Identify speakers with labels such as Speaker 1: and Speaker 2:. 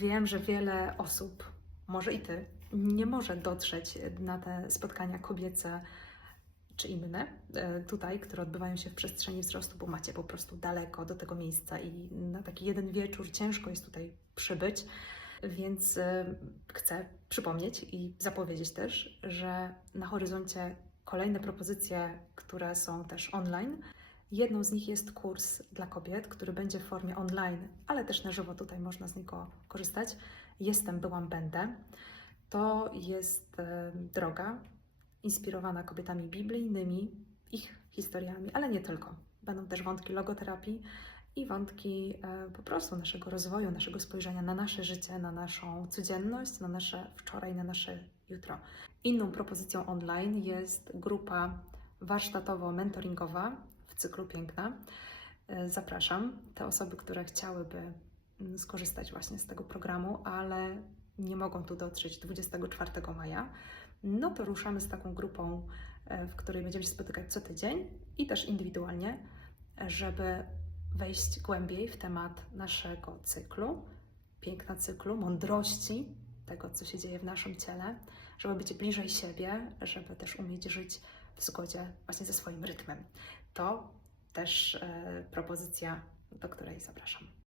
Speaker 1: Wiem, że wiele osób, może i ty, nie może dotrzeć na te spotkania kobiece czy inne e, tutaj, które odbywają się w przestrzeni wzrostu, bo macie po prostu daleko do tego miejsca i na taki jeden wieczór ciężko jest tutaj przybyć. Więc e, chcę przypomnieć i zapowiedzieć też, że na horyzoncie kolejne propozycje, które są też online. Jedną z nich jest kurs dla kobiet, który będzie w formie online, ale też na żywo tutaj można z niego korzystać. Jestem, byłam, będę. To jest e, droga inspirowana kobietami biblijnymi, ich historiami, ale nie tylko. Będą też wątki logoterapii i wątki e, po prostu naszego rozwoju, naszego spojrzenia na nasze życie, na naszą codzienność, na nasze wczoraj, na nasze jutro. Inną propozycją online jest grupa warsztatowo-mentoringowa w cyklu Piękna. E, Zapraszam te osoby, które chciałyby mm, skorzystać właśnie z tego programu, ale nie mogą tu dotrzeć 24 maja. No to ruszamy z taką grupą, e, w której będziemy się spotykać co tydzień i też indywidualnie, żeby wejść głębiej w temat naszego cyklu, piękna cyklu, mądrości tego, co się dzieje w naszym ciele, żeby być bliżej siebie, żeby też umieć żyć w zgodzie właśnie ze swoim rytmem. To też e, propozycja, do której zapraszam.